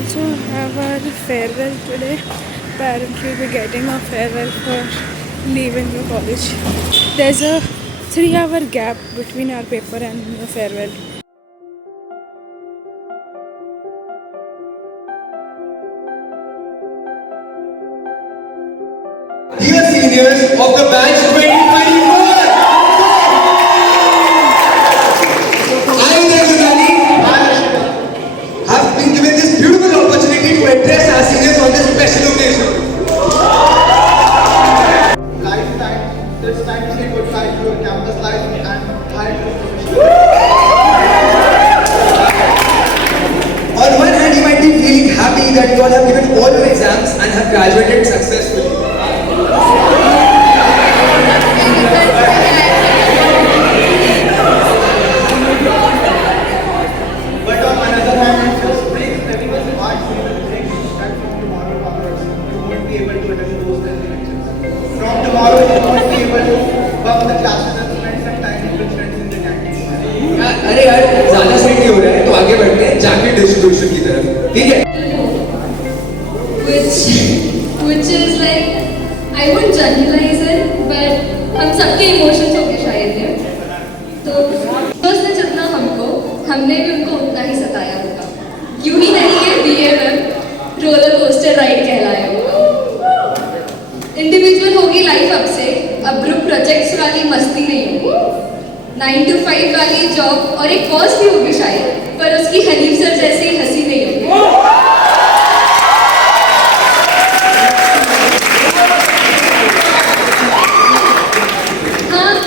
also have our farewell today. Apparently we're getting a farewell for leaving the college. There's a 3-hour gap between our paper and the farewell. Dear seniors of the batch 2024, I, Nagulani, have been given this beautiful opportunity to address our seniors on this special occasion. Life time, it's time to say goodbye to your campus life and high professional. On one hand, you might be feeling happy that you all have given all your exams and have graduated successfully. But on another hand, it just breaks everyone's heart seeing the things that from tomorrow onwards, you won't be able to attend those lectures. From tomorrow, you won't be able to bunk the classes and spend some time with friends in the canteen. अरे यार ज़्यादा set नहीं हो रहा है तो आगे बढ़ते हैं जाके डिस्ट्रीब्यूशन की तरफ, ठीक है? which is like I won't generalize it, but हम सबके इमोशंस होंगे शायद ये तो उसने जितना हमने भी उनको उतना ही सताया होगा क्यों ही नहीं ये BMM रोलर कोस्टर राइड कहलाया होगा इंडिविजुअल होगी लाइफ अब से अब ग्रुप प्रोजेक्ट्स वाली मस्ती नहीं होगी 9 to 5 वाली जॉब और एक बॉस भी होगी शायद पर उसकी हनीफ सर जैसी हंसी नहीं होगी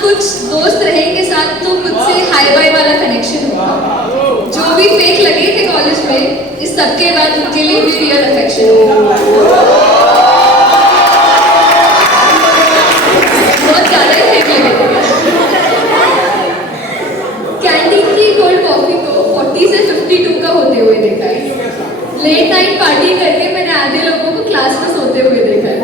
कुछ दोस्त रहेंगे साथ तो मुझसे हाई बाय वाला कनेक्शन होगा जो भी फेक लगे थे कॉलेज में इस सबके बाद उनके लिए भी रियल अफेक्शन होगा बहुत ज़्यादा ही फेक लगे थे कैंटीन की कोल्ड कॉफी को 40 से 52 का होते हुए देखा है लेट नाइट पार्टी करके मैंने आधे लोगों को क्लास में सोते हुए देखा है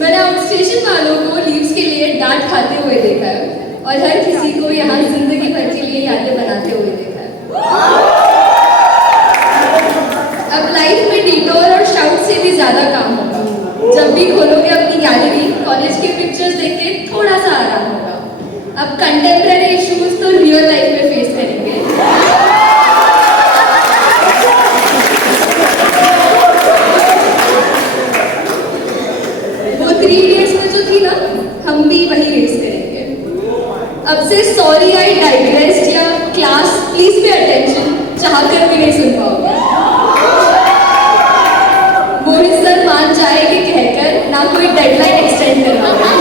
मैंने आउटस्टेशन वालों को लीव्स के लिए डांट खाते हुए देखा है और हर किसी को यहाँ जिंदगी भर के लिए यादें बनाते हुए देखा है अब लाइफ में डिटोर और शाउट से भी ज्यादा काम होगा जब भी खोलोगे अपनी गैलरी कॉलेज के पिक्चर्स देख के थोड़ा सा आराम होगा अब कंटेम्प्रेरी इश्यूज तो रियल लाइफ में फेस करेंगे वो 3 days में जो थी ना हम भी वही रेस करेंगे अब से सॉरी आई डाइग्रेस्ड या क्लास प्लीज पे अटेंशन चाहकर भी नहीं सुन पाओगे मोहित सर मान जाएंगे कहकर ना कोई डेडलाइन एक्सटेंड करवाओगे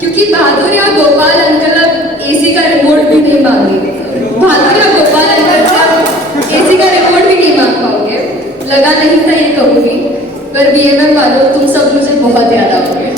क्योंकि बहादुर या गोपाल अंकल अब एसी का रिमोट भी नहीं मांगेंगे बहादुर या गोपाल अंकल एसी का रिमोट भी नहीं मांग पाओगे लगा नहीं था ये कहूँगी पर BMM वालों तुम सब मुझे बहुत याद आओगे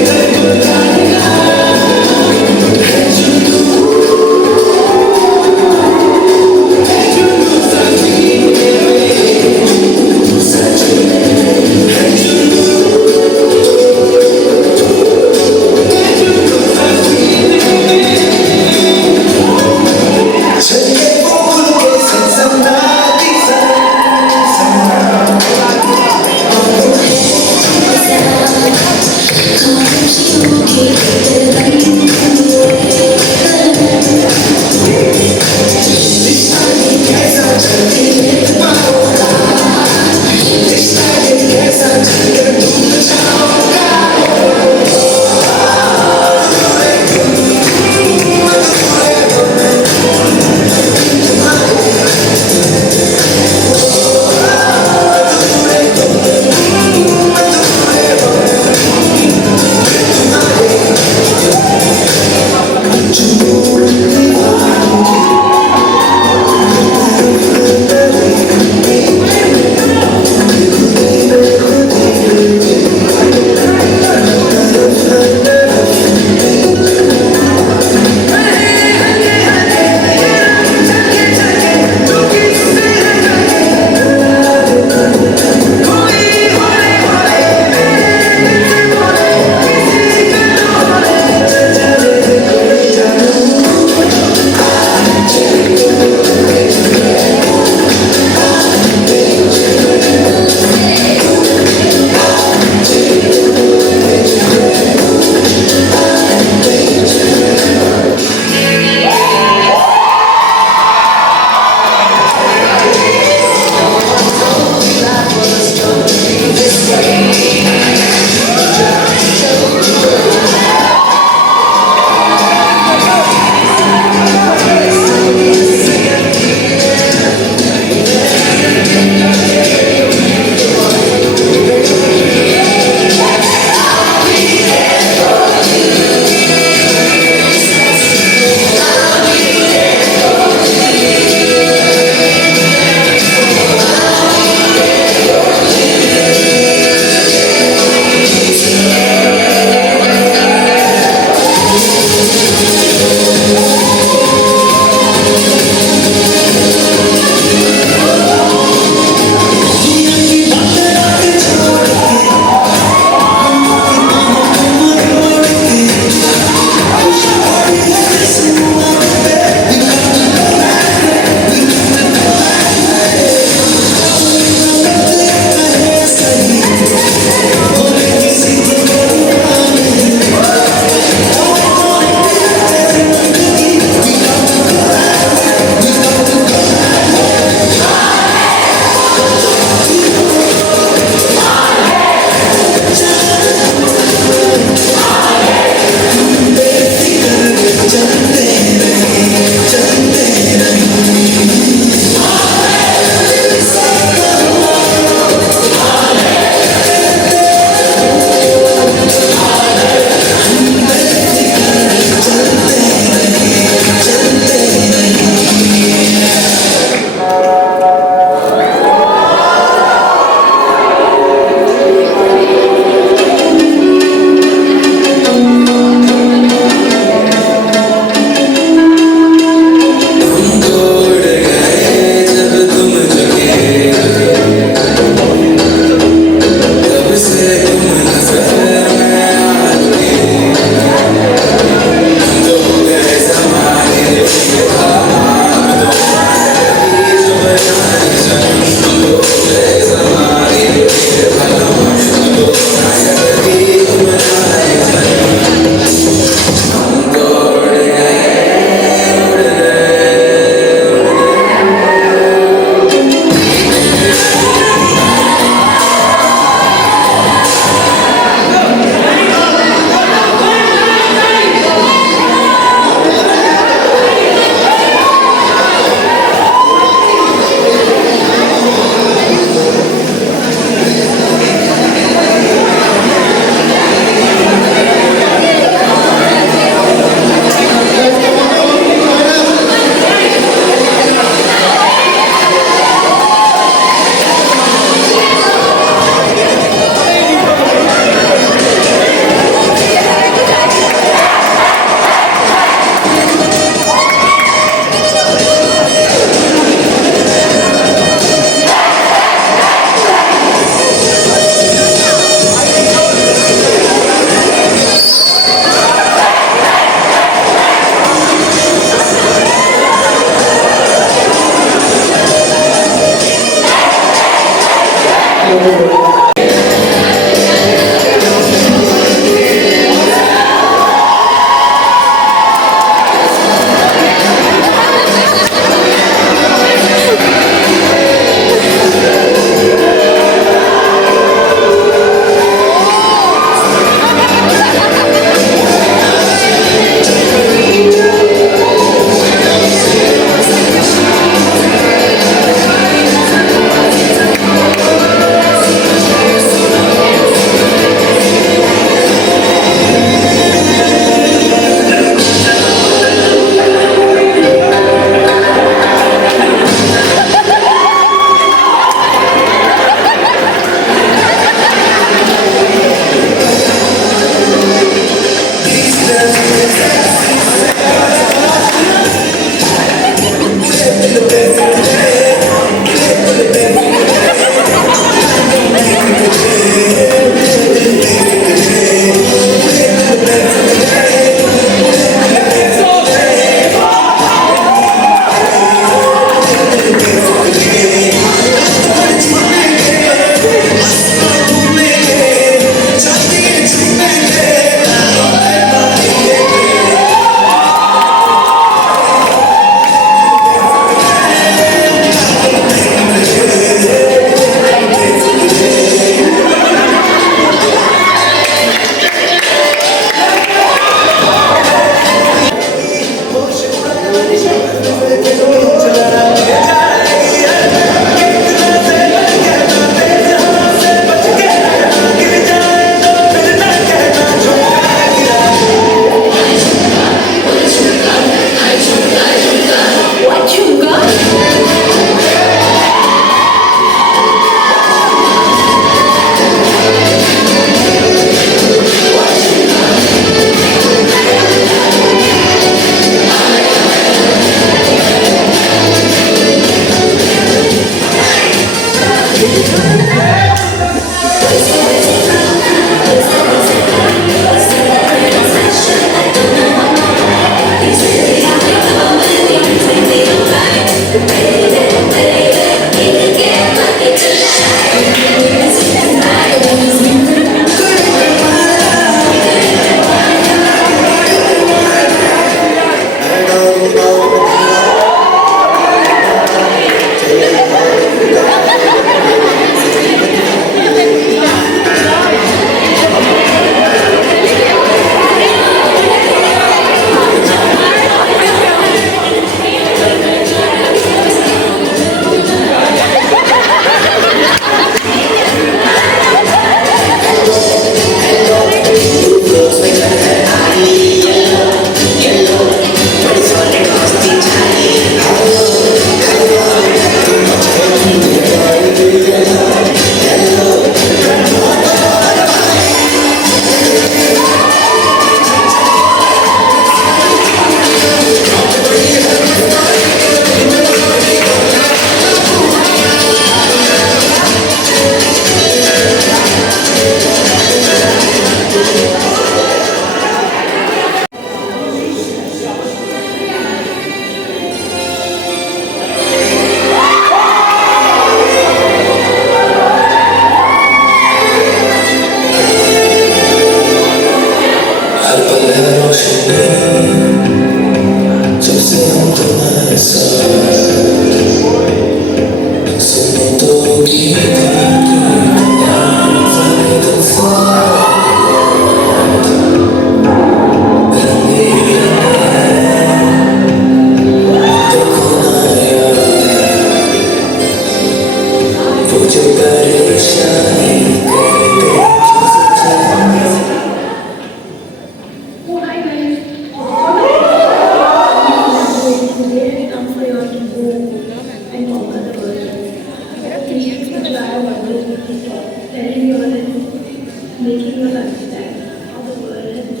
making you understand how the world has been.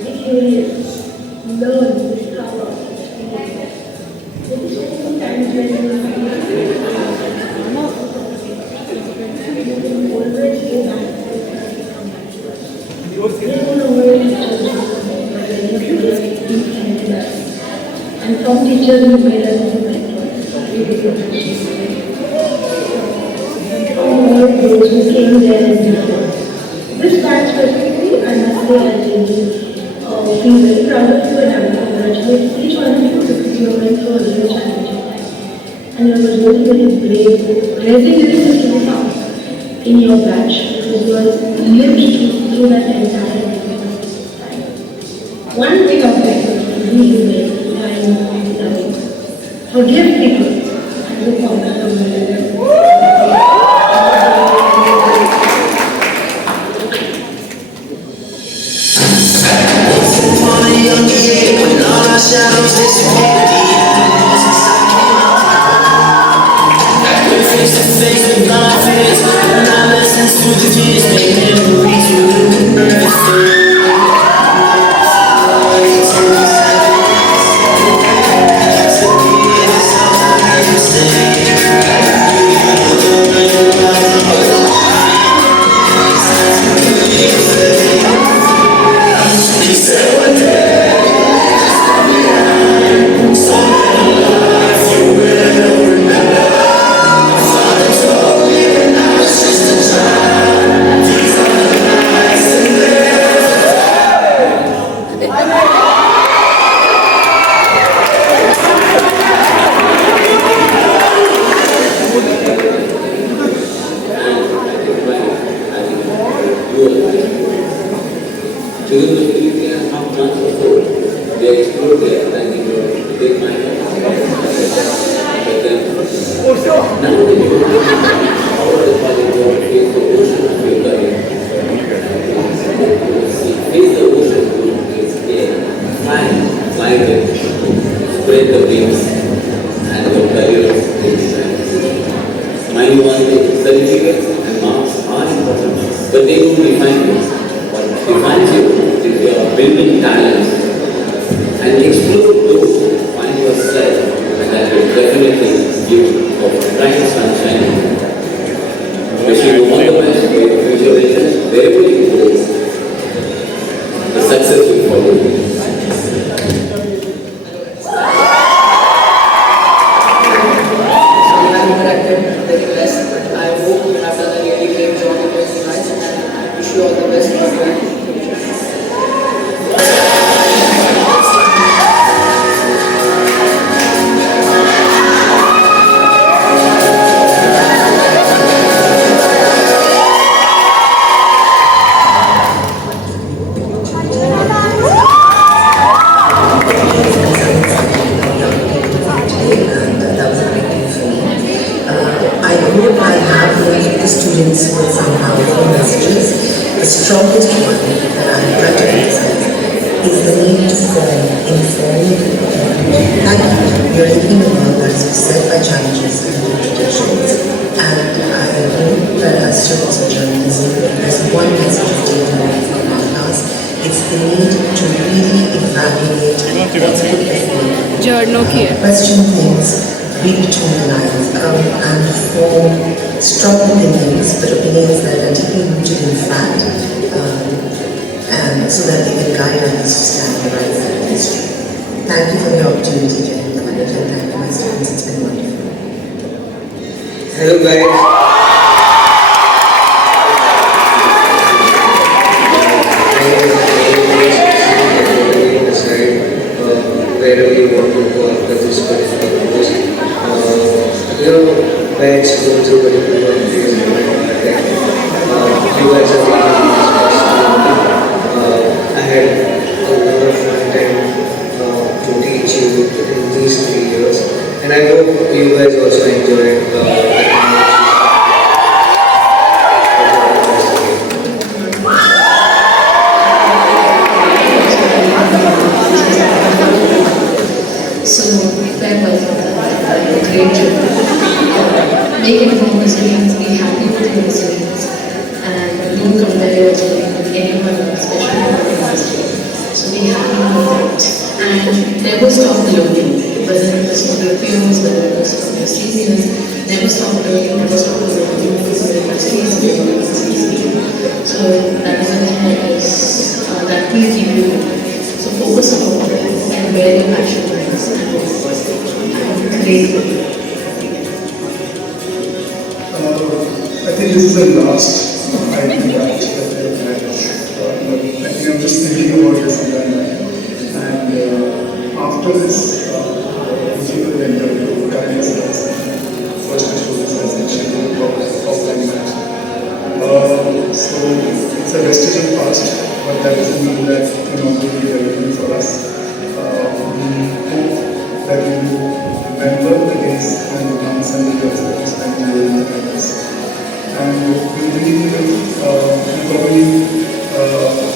Be curious, learn this power of experience. There is sometimes when you always go back to the There will always be and from teachers who made us as mentors, we become all those who came there and before. This batch specifically, I must say, I really feel very proud of you and I would congratulate each one of you because you went through a real challenging time. And you were really very brave, resilient to be found in your batch because you have lived through that entire time. One thing of it really made forgive people and look on them. Shadows disappear. We're face to face with my fears. And I listen to the tears. Make memories you remember. Spread the wings and your career is mind one thing, certificates and marks are important, but they don't define you. What defines you is your building talents and explore those, find yourself, and that will definitely give you a bright sunshine. Wishing you all the best for your future visions, wherever you go, the success will follow you. Students with some powerful messages. The strongest one that I try to emphasize is the need to form informed you're living in a world that is beset by challenges and contradictions. And I hope that as students of journalism, there's one message to take away from our class. It's the need to really evaluate question things, read between the lines, and form strong opinions, but opinions that are deeply rooted in fact, and so that they can guide others to stand on the right side of history. Thank you for the opportunity, Jay, and thank you my students. It's been wonderful. Hello guys. Wherever you want to go after this particular course, bands go through particular phase in my life. You guys are making I had a lot of fun time to teach you in these 3 years, and I hope you guys also enjoyed So, that was a great trip. Make it home. decisions, be happy with your decisions, and don't compare your journey with anyone else, especially in the industry. So be happy with that. And never stop learning, whether it was from your peers, whether it was from your seniors, never stop learning, never stop learning, because the industry is very easy. So that is something that will keep you happy. So focus on that and where your passion lies and go for it. And great work. I think this is the last ID batch that we have had. I think I'm just thinking about this and after this, we will enter the current sales. First, we show this as a schedule of offline match. So it's a vestige of past, but that doesn't mean that it will not be relevant for us. We hope that you remember the days and the months and the years that we spent during the campus. And we believe that probably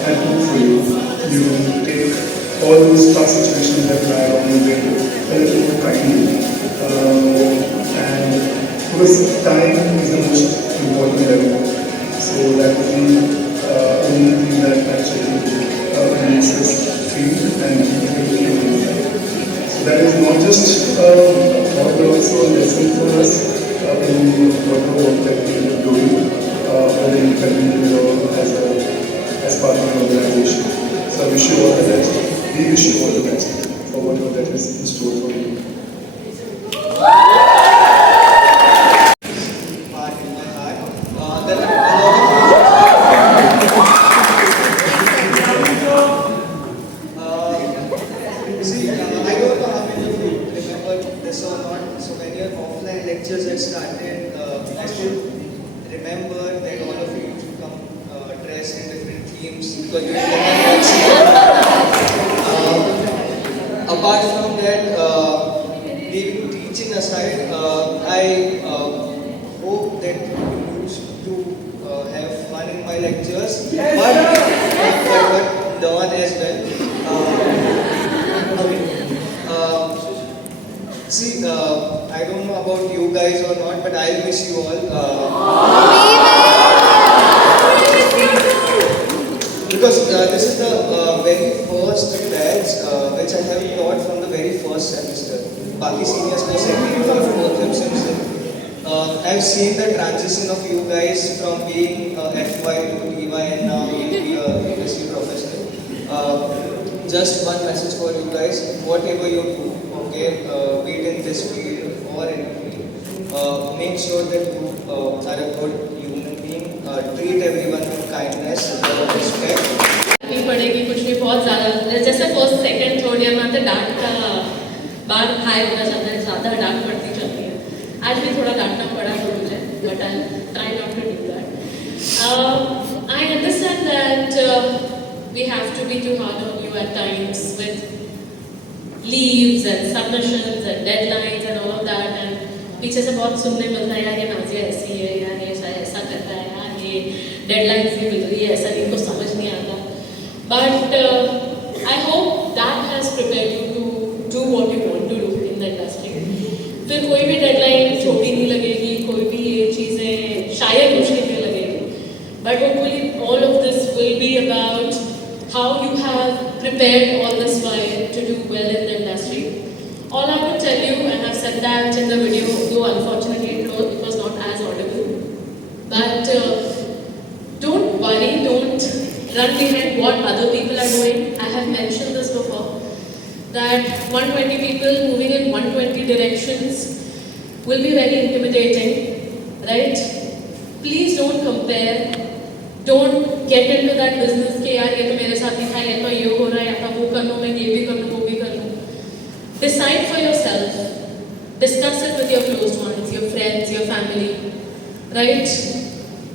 and hope for you, you will take all those tough situations that lie on your way a little more kindly. And because time is the most important element. So that would be the only thing that actually makes us feel and feel. So that is not just but also a lesson for us in whatever work that we are doing, whether independently or as part of an organization. So I wish you all the best. We wish you all the best for whatever that is in store for you. See, I don't know how many of you remember this or not. So when your offline lectures had started, I still remember that all of you used to come dressed in different themes because you had apart from that, leaving teaching aside, I hope that you used to have fun in my lectures, but Dawn as well. See, I don't know about you guys or not, but I miss you all. Because this is the very first batch which I have taught from the very first semester. Baki seniors को second or fourth semester. I've seen the transition of you guys from being FY to TY and now being industry professional. Just one message for you guys, whatever you do, okay, be it in this field or in field, make sure that you are a good human being, treat everyone with kindness, with respect. पड़ेगी कुछ भी बहुत ज़्यादा जैसे first second third year में आते डांट का बार हाई होता जाता है ज़्यादा डांट पड़ती चलती है आज भी थोड़ा डांटना पड़ा तो मुझे but I try not to do that I understand that we have to be too hard on you at times with leaves and submissions and deadlines and all of that and पीछे से बहुत सुनने मिलता है यार ये नाज़िया ऐसी है यार ये ऐसा करता है यार ये डेडलाइंस भी मिल रही है ऐसा इनको समझ नहीं आता but I hope that has prepared you to do what you want to do in the industry. फिर कोई भी डेडलाइन छोटी नहीं लगेगी कोई भी ये चीज़ें शायद मुश्किल नहीं लगेगी but hopefully all of this will be about how you have prepared all this while to do well in the industry. All I would tell you, and I've said that in the video, though unfortunately it was not as audible, but don't worry, don't run behind what other people are doing. I have mentioned this before, that 120 people moving in 120 directions will be very intimidating, right? Please don't compare. Don't get into that business कि यार ये तो मेरे साथ ही था ये तो ये हो रहा है या तो वो कर लूँ मैं ये भी कर लूँ वो भी कर लूँ. Decide for yourself. Discuss it with your close ones, your friends, your family, right?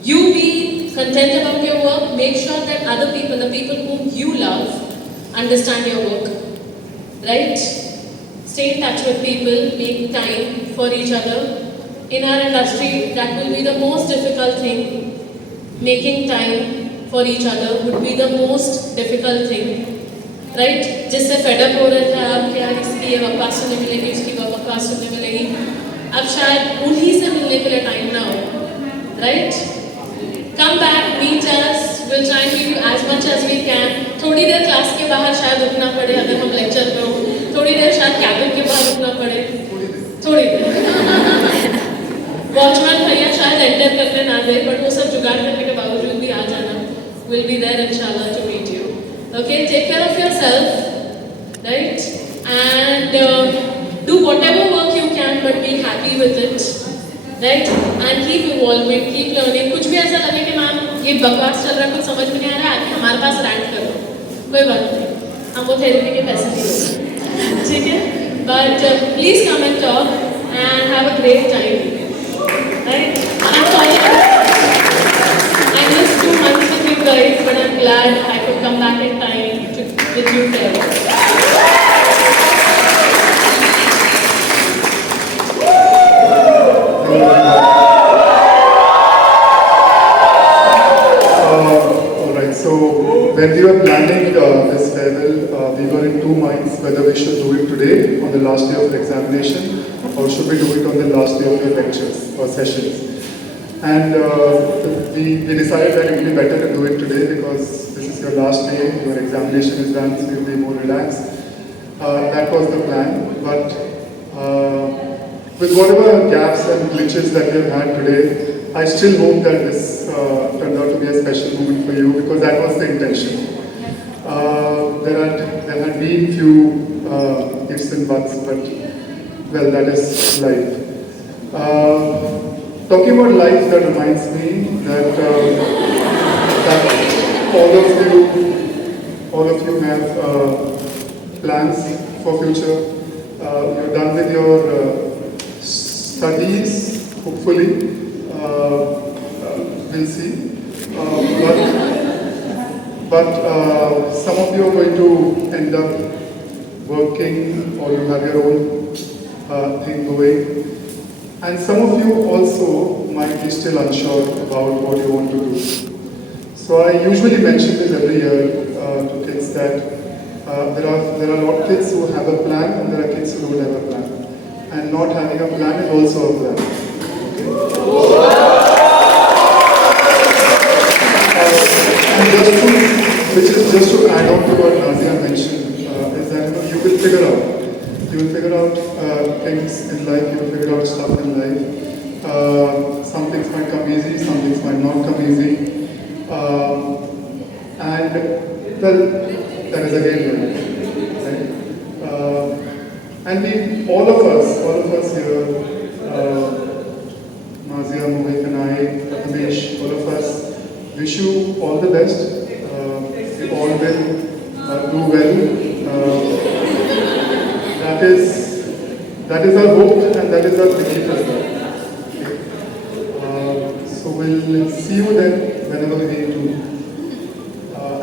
You be content about your work. Make sure that other people, the people whom you love, understand your work, right? Stay in touch with people. Make time for each other. In our industry, that will be the most difficult thing. Making time for each other would be the most difficult thing, right? जिससे fed up हो रहे थे आप कि यार इसकी ये बकवास सुनने मिलेगी उसकी बकवास सुनने मिलेगी अब शायद उन्हीं से मिलने के लिए टाइम ना हो, right? Come back, meet us, will try to do as much as we can. थोड़ी देर क्लास के बाहर शायद रुकना पड़े अगर हम लेक्चर में हो, थोड़ी देर शायद कैबिन के बाहर रुकना पड़े, थोड़ी देर. वॉचमैन भैया शायद एंटर करने ना दे, बट वो सब जुगाड़ करने के बावजूद भी आ जाना. We'll be there inshallah to meet you. Okay, take care of yourself, right? And do whatever work you can, but be happy with it, right? And keep evolving, keep learning. कुछ भी ऐसा लगे कि मैम ये बकवास चल रहा है, कुछ समझ में नहीं आ रहा है, आके हमारे पास रैंट करो, कोई बात नहीं, हमको थेरेपी के पैसे नहीं देंगे, ठीक है? But please come and talk and have a great time, right? I'm sorry. I missed 2 months with you guys, but I'm glad I could come back in time with you guys. Alright, so when we were planning this farewell, we were in two minds whether we should do it today on the last day of the examination or should we do it on the last day of the lectures or sessions. And we decided that it would be better to do it today because this is your last day, your examination is done, so you'll be more relaxed. That was the plan, but with whatever gaps and glitches that we have had today, I still hope that this turned out to be a special moment for you because that was the intention. There had been few ifs and buts, but well, that is life. Talking about life, that reminds me that, that all of you have plans for future. You're done with your studies, hopefully. We'll see. But some of you are going to end up working, or you have your own thing going. And some of you also might be still unsure about what you want to do. So I usually mention this every year to kids that there are a lot of kids who have a plan and there are kids who don't have a plan. And not having a plan is also a plan. And just to add on to what Nazia mentioned, is that you will figure out. You will figure out things in life, you will figure out stuff in life. Some things might come easy, some things might not come easy. And well, that is again life. Right? And all of us here, Nazia, Mohit and I, Ramesh, all of us, wish you all the best. You all will do well. That is our hope and that is our belief as well. So we'll see you then whenever we need to.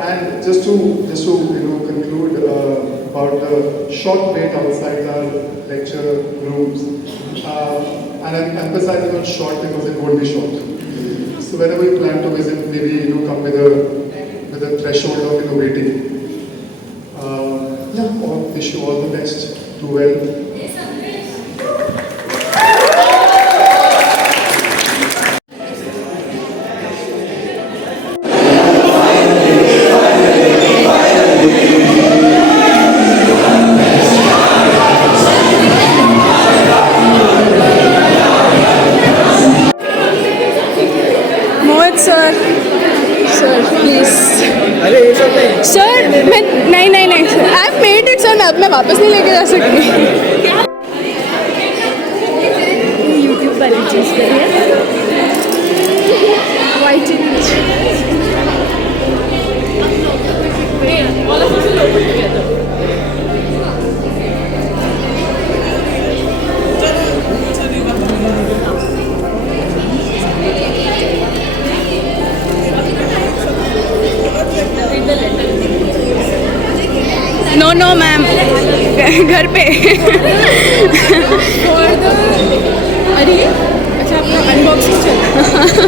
And just to conclude about the short wait outside our lecture rooms. And I'm emphasizing on short because it won't be short. So whenever you plan to visit, maybe come with a threshold of waiting. Wish you all the best. Do well. Mohit sir, please. Sir, नहीं sir. I've made it sir. मैं वापस नहीं लेके जा सकती. YouTube वाली चीज़ करिए. White image. All of us will open together. No ma'am. घर पे. अरे अच्छा आपका अनबॉक्सिंग चल रहा है.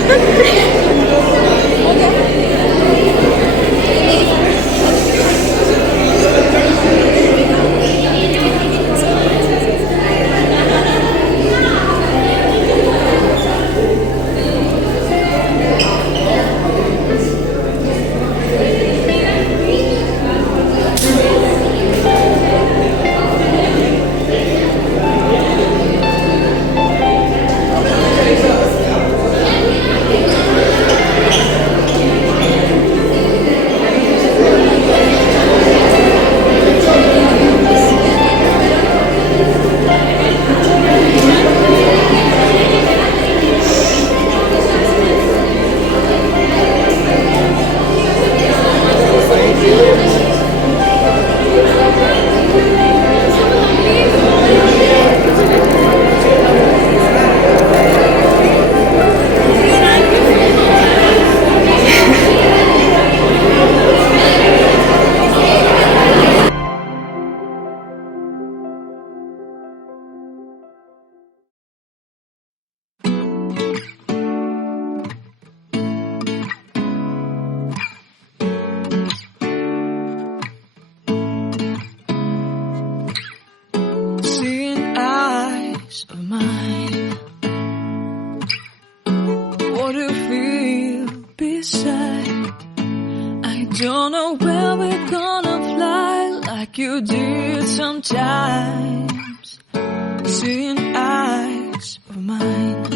you did sometimes, seeing eyes of mine.